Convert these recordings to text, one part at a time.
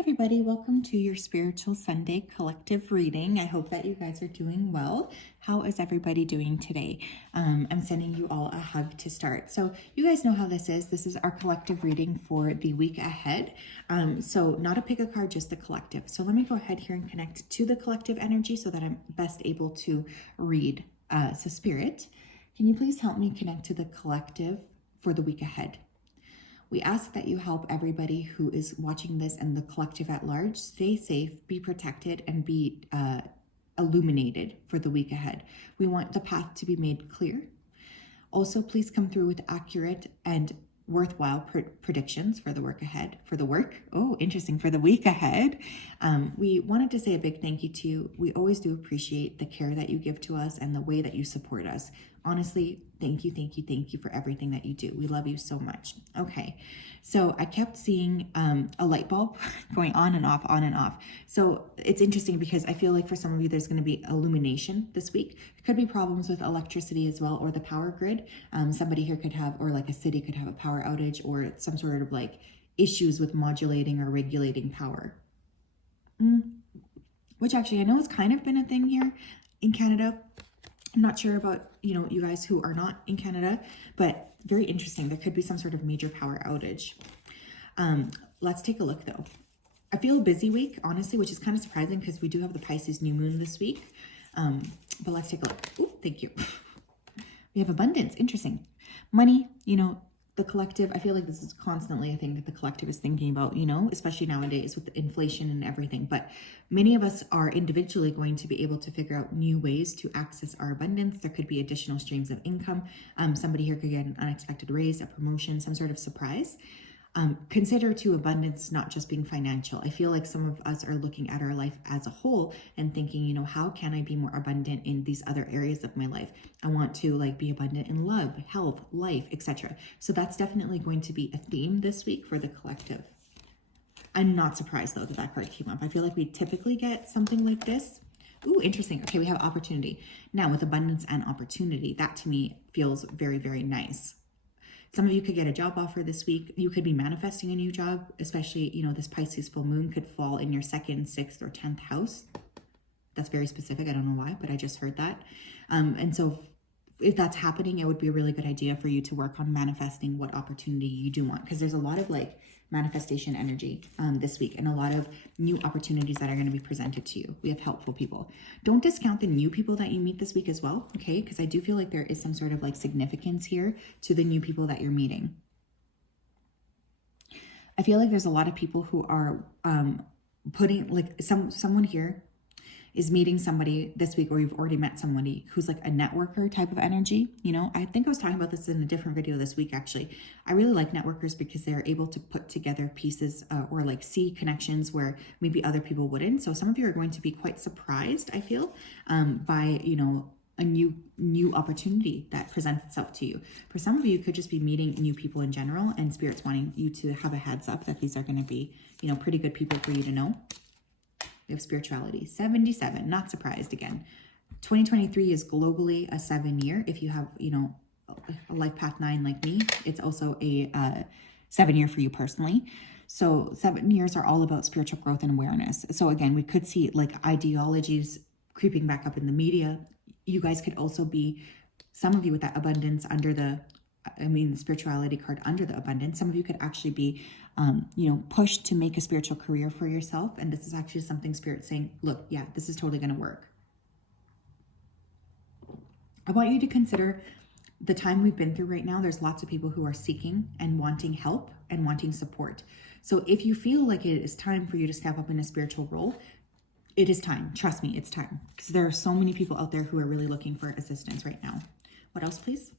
everybody, welcome to your Spiritual Sunday collective reading. I hope that you guys are doing well. How is everybody doing today? I'm sending you all a hug to start. So you guys know how this is. This is our collective reading for the week ahead. So not a pick a card, just the collective. So let me go ahead here and connect to the collective energy so that I'm best able to read. So Spirit, can you please help me connect to the collective for the week ahead? We ask that you help everybody who is watching this and the collective at large stay safe, be protected, and be illuminated for the week ahead. We want the path to be made clear. Also, please come through with accurate and worthwhile predictions for the work ahead, for the week ahead. We wanted to say a big thank you to you. We always do appreciate the care that you give to us and the way that you support us. Honestly, thank you for everything that you do. We love you so much. Okay, so I kept seeing a light bulb going on and off, on and off. So it's interesting because I feel like for some of you, there's going to be illumination this week. It could be problems with electricity as well, or the power grid. Somebody here could have, or like a city could have a power outage, or some sort of like issues with modulating or regulating power. Which actually I know has kind of been a thing here in Canada. I'm not sure about, you guys who are not in Canada, but very interesting. There could be some sort of major power outage. Let's take a look though. I feel a busy week, honestly, which is kind of surprising because we do have the Pisces new moon this week. But let's take a look. Oh, thank you. We have abundance. Interesting. Money, the collective, I feel like this is constantly a thing that the collective is thinking about, especially nowadays with inflation and everything. But many of us are individually going to be able to figure out new ways to access our abundance. There could be additional streams of income. Somebody here could get an unexpected raise, a promotion, some sort of surprise. Consider to abundance not just being financial. I feel like some of us are looking at our life as a whole and thinking, how can I be more abundant in these other areas of my life? I want to be abundant in love, health, life, etc. So that's definitely going to be a theme this week for the collective. I'm not surprised though that card came up. I feel like we typically get something like this. Ooh, interesting. Okay, we have opportunity. Now with abundance and opportunity, that to me feels very, very nice. Some of you could get a job offer this week. You could be manifesting a new job, especially, this Pisces full moon could fall in your 2nd, 6th, or 10th house. That's very specific. I don't know why, but I just heard that. And so if that's happening, it would be a really good idea for you to work on manifesting what opportunity you do want, because there's a lot of manifestation energy this week and a lot of new opportunities that are going to be presented to you. We have helpful people. Don't discount the new people that you meet this week as well, okay? Because I do feel like there is some sort of significance here to the new people that you're meeting. I feel like there's a lot of people who are putting someone here is meeting somebody this week, or you've already met somebody who's a networker type of energy. I think I was talking about this in a different video this week, actually. I really like networkers because they're able to put together pieces or see connections where maybe other people wouldn't. So some of you are going to be quite surprised, I feel, by, a new opportunity that presents itself to you. For some of you, you could just be meeting new people in general, and Spirit's wanting you to have a heads up that these are going to be, pretty good people for you to know. We have spirituality, 77, not surprised again. 2023 is globally a 7 year. If you have, a life path 9 like me, it's also a 7 year for you personally. So 7 years are all about spiritual growth and awareness. So again, we could see ideologies creeping back up in the media. You guys could also be, some of you with that abundance under the spirituality card under the abundance. Some of you could actually be, pushed to make a spiritual career for yourself. And this is actually something Spirit's saying, look, yeah, this is totally going to work. I want you to consider the time we've been through right now. There's lots of people who are seeking and wanting help and wanting support. So if you feel like it is time for you to step up in a spiritual role, it is time. Trust me, it's time. Because there are so many people out there who are really looking for assistance right now. What else, please?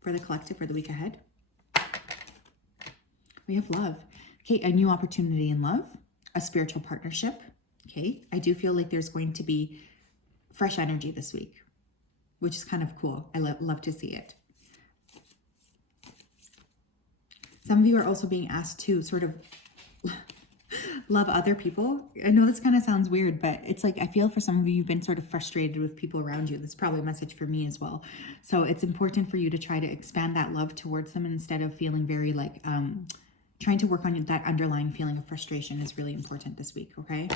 For the collective for the week ahead. We have love. Okay, a new opportunity in love, a spiritual partnership. Okay, I do feel like there's going to be fresh energy this week, which is kind of cool. I love to see it. Some of you are also being asked to sort of love other people. I know this kind of sounds weird, but it's I feel for some of you, you've been sort of frustrated with people around you. That's probably a message for me as well. So it's important for you to try to expand that love towards them instead of feeling very Trying to work on that underlying feeling of frustration is really important this week, okay?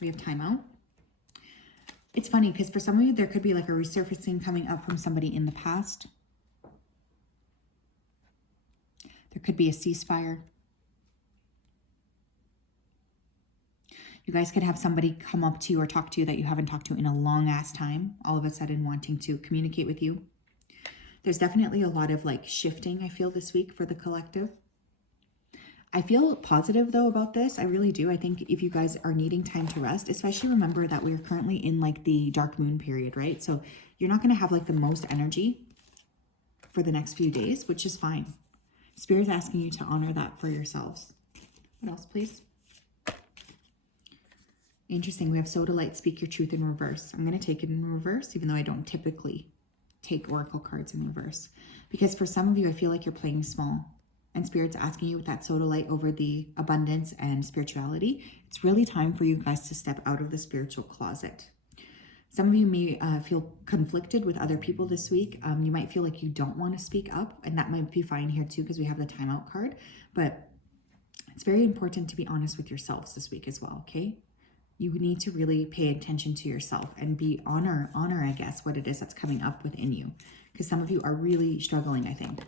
We have timeout. It's funny because for some of you, there could be like a resurfacing coming up from somebody in the past. There could be a ceasefire. You guys could have somebody come up to you or talk to you that you haven't talked to in a long ass time, all of a sudden wanting to communicate with you. There's definitely a lot of like shifting, I feel, this week for the collective. I feel positive though about this. I really do. I think if you guys are needing time to rest, especially remember that we're currently in like the dark moon period, right? So you're not going to have like the most energy for the next few days, which is fine. Spirit's asking you to honor that for yourselves. What else, please? Interesting. We have Sodalite, speak your truth in reverse. I'm going to take it in reverse, even though I don't typically take oracle cards in reverse. Because for some of you, I feel like you're playing small. And Spirit's asking you with that Sodalite over the abundance and spirituality. It's really time for you guys to step out of the spiritual closet. Some of you may feel conflicted with other people this week. You might feel like you don't want to speak up. And that might be fine here too, because we have the timeout card. But it's very important to be honest with yourselves this week as well, okay? You need to really pay attention to yourself and be honor, I guess, what it is that's coming up within you. Because some of you are really struggling, I think.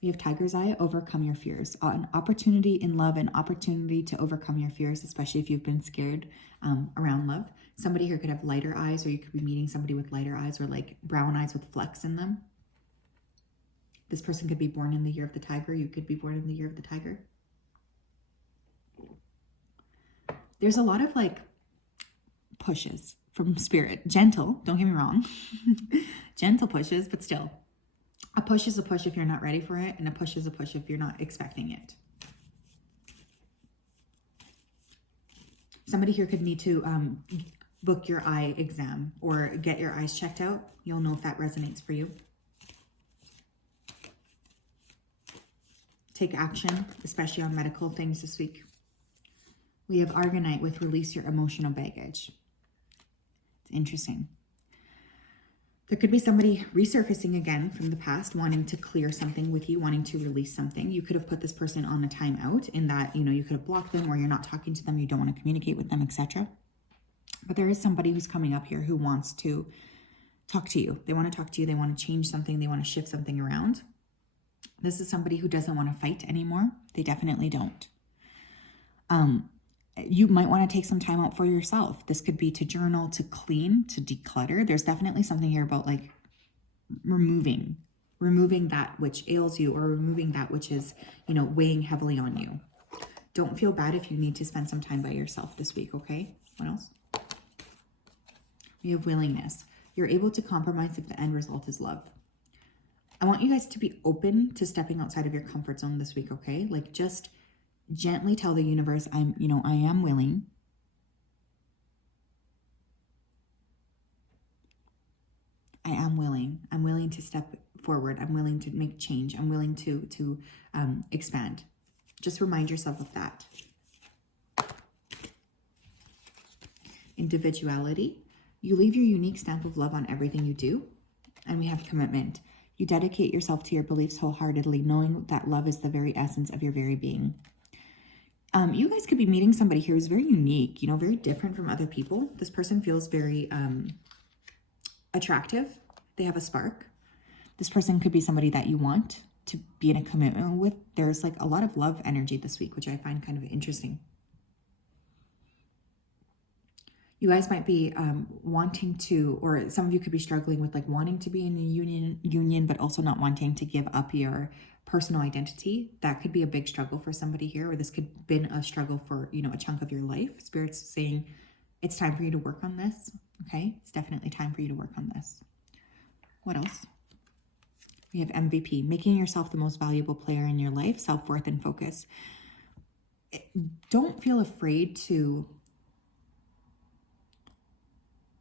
We have Tiger's Eye, overcome your fears. An opportunity in love, an opportunity to overcome your fears, especially if you've been scared around love. Somebody here could have lighter eyes, or you could be meeting somebody with lighter eyes or like brown eyes with flecks in them. This person could be born in the year of the tiger. You could be born in the year of the tiger. There's a lot of like pushes from Spirit. Gentle, don't get me wrong. Gentle pushes, but still. A push is a push if you're not ready for it, and a push is a push if you're not expecting it. Somebody here could need to book your eye exam or get your eyes checked out. You'll know if that resonates for you. Take action, especially on medical things this week. We have Argonite with release your emotional baggage. It's interesting. There could be somebody resurfacing again from the past, wanting to clear something with you, wanting to release something. You could have put this person on a timeout in that, you know, you could have blocked them or you're not talking to them, you don't want to communicate with them, etc. But there is somebody who's coming up here who wants to talk to you. They want to talk to you. They want to change something. They want to shift something around. This is somebody who doesn't want to fight anymore. They definitely don't. You might want to take some time out for yourself. This could be to journal, to clean, to declutter. There's definitely something here about like removing that which ails you, or removing that which is, you know, weighing heavily on you. Don't feel bad if you need to spend some time by yourself this week, okay? What else? We have willingness. You're able to compromise if the end result is love. I want you guys to be open to stepping outside of your comfort zone this week, okay? Like just gently tell the universe, I am willing. I am willing. I'm willing to step forward. I'm willing to make change. I'm willing to expand. Just remind yourself of that. Individuality. You leave your unique stamp of love on everything you do. And we have commitment. You dedicate yourself to your beliefs wholeheartedly, knowing that love is the very essence of your very being. You guys could be meeting somebody here who's very unique, you know, very different from other people. This person feels very attractive. They have a spark. This person could be somebody that you want to be in a commitment with. There's like a lot of love energy this week, which I find kind of interesting. You guys might be wanting to, or some of you could be struggling with like wanting to be in a union, but also not wanting to give up your personal identity. That could be a big struggle for somebody here, or this could have been a struggle for, you know, a chunk of your life. Spirit's saying it's time for you to work on this. Okay, it's definitely time for you to work on this. What else? We have MVP, making yourself the most valuable player in your life, self-worth and focus. Don't feel afraid to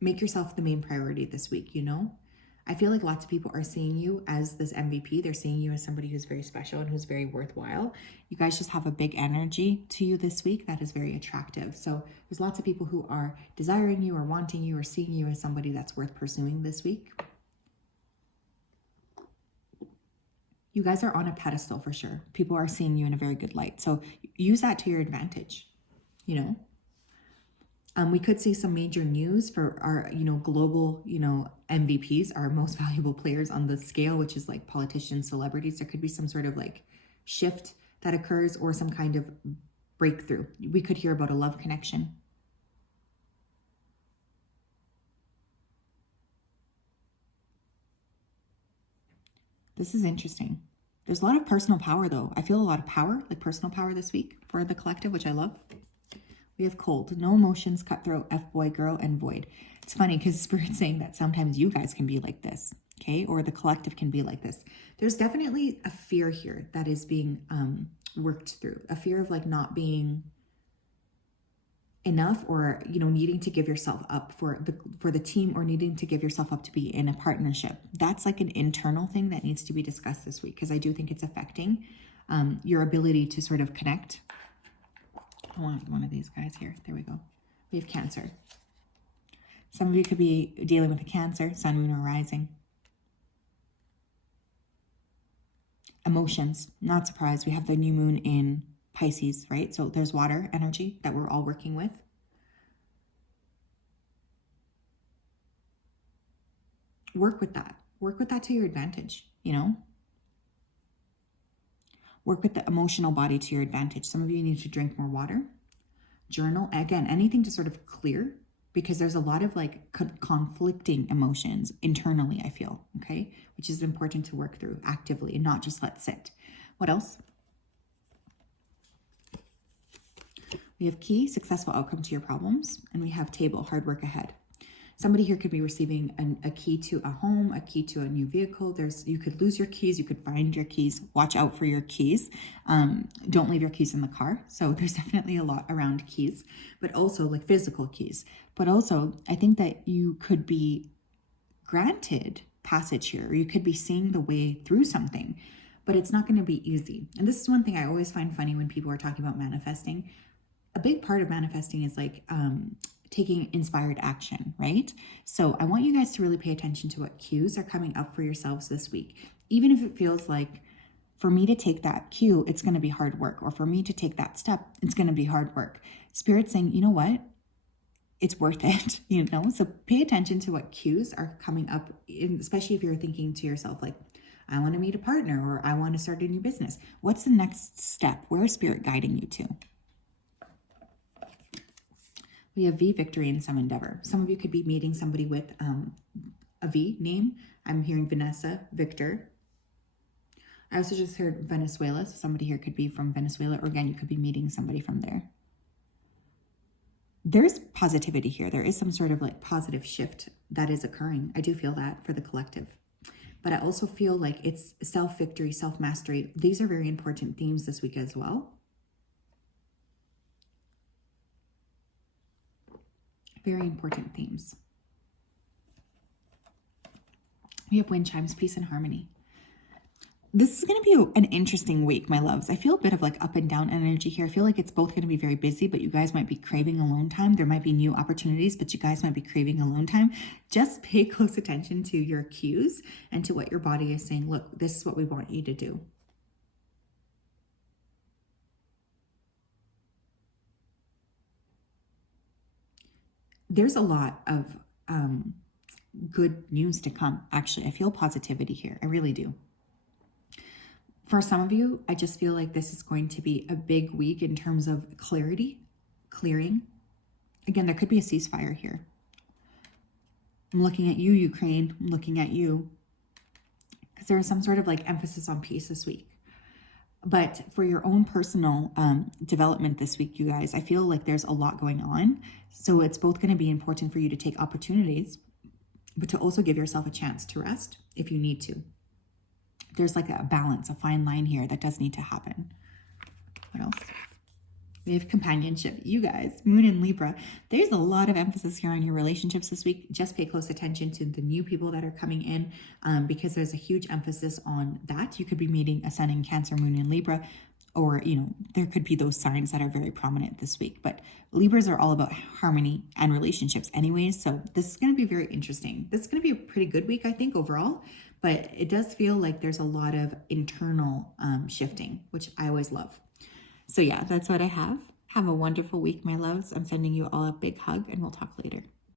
make yourself the main priority this week, you know? I feel like lots of people are seeing you as this MVP. They're seeing you as somebody who's very special and who's very worthwhile. You guys just have a big energy to you this week that is very attractive. So there's lots of people who are desiring you or wanting you or seeing you as somebody that's worth pursuing this week. You guys are on a pedestal for sure. People are seeing you in a very good light. So use that to your advantage, you know. We could see some major news for our, global, MVPs, our most valuable players on the scale, which is like politicians, celebrities. There could be some sort of like shift that occurs or some kind of breakthrough. We could hear about a love connection. This is interesting. There's a lot of personal power though. I feel a lot of power, like personal power this week for the collective, which I love. We have cold, no emotions, cutthroat, F-boy, girl, and void. It's funny because Spirit's saying that sometimes you guys can be like this, okay? Or the collective can be like this. There's definitely a fear here that is being worked through. A fear of like not being enough, or needing to give yourself up for the team, or needing to give yourself up to be in a partnership. That's like an internal thing that needs to be discussed this week, because I do think it's affecting your ability to sort of connect. I want one of these guys here. There we go. We have Cancer. Some of you could be dealing with a Cancer, Sun, Moon, or Rising. Emotions, not surprised. We have the new moon in Pisces, right? So there's water energy that we're all working with. Work with that. Work with that to your advantage, Work with the emotional body to your advantage. Some of you need to drink more water. Journal. Again, anything to sort of clear, because there's a lot of like conflicting emotions internally, I feel, okay? Which is important to work through actively and not just let sit. What else? We have key, successful outcome to your problems. And we have table, hard work ahead. Somebody here could be receiving a key to a home, a key to a new vehicle. You could lose your keys. You could find your keys. Watch out for your keys. Don't leave your keys in the car. So there's definitely a lot around keys, but also like physical keys. But also I think that you could be granted passage here, or you could be seeing the way through something, but it's not going to be easy. And this is one thing I always find funny when people are talking about manifesting. A big part of manifesting is like, taking inspired action, right? So I want you guys to really pay attention to what cues are coming up for yourselves this week. Even if it feels like for me to take that cue, it's going to be hard work, or for me to take that step, it's going to be hard work. Spirit's saying, you know what? It's worth it, So pay attention to what cues are coming up, especially if you're thinking to yourself, like, I want to meet a partner, or I want to start a new business. What's the next step? Where is Spirit guiding you to? We have V, victory, and some endeavor. Some of you could be meeting somebody with a V name. I'm hearing Vanessa, Victor. I also just heard Venezuela. So somebody here could be from Venezuela, or again, you could be meeting somebody from there. There's positivity here. There is some sort of like positive shift that is occurring. I do feel that for the collective. But I also feel like it's self-victory, self-mastery. These are very important themes this week as well. Very important themes. We have wind chimes, peace and harmony. This is going to be an interesting week, my loves. I feel a bit of like up and down energy here. I feel like it's both going to be very busy, but you guys might be craving alone time. There might be new opportunities, but you guys might be craving alone time. Just pay close attention to your cues and to what your body is saying. Look, this is what we want you to do. There's a lot of good news to come. Actually, I feel positivity here. I really do. For some of you, I just feel like this is going to be a big week in terms of clarity, clearing. Again, there could be a ceasefire here. I'm looking at you, Ukraine. I'm looking at you, because there is some sort of like emphasis on peace this week. But for your own personal development this week, you guys, I feel like there's a lot going on. So it's both going to be important for you to take opportunities, but to also give yourself a chance to rest if you need to. There's like a balance, a fine line here that does need to happen. What else? We have companionship. You guys, Moon in Libra. There's a lot of emphasis here on your relationships this week. Just pay close attention to the new people that are coming in, because there's a huge emphasis on that. You could be meeting a Sun in Cancer, Moon in Libra, or, there could be those signs that are very prominent this week. But Libras are all about harmony and relationships anyways. So this is going to be very interesting. This is going to be a pretty good week, I think, overall. but it does feel like there's a lot of internal shifting, which I always love. So yeah, that's what I have. Have a wonderful week, my loves. I'm sending you all a big hug, and we'll talk later.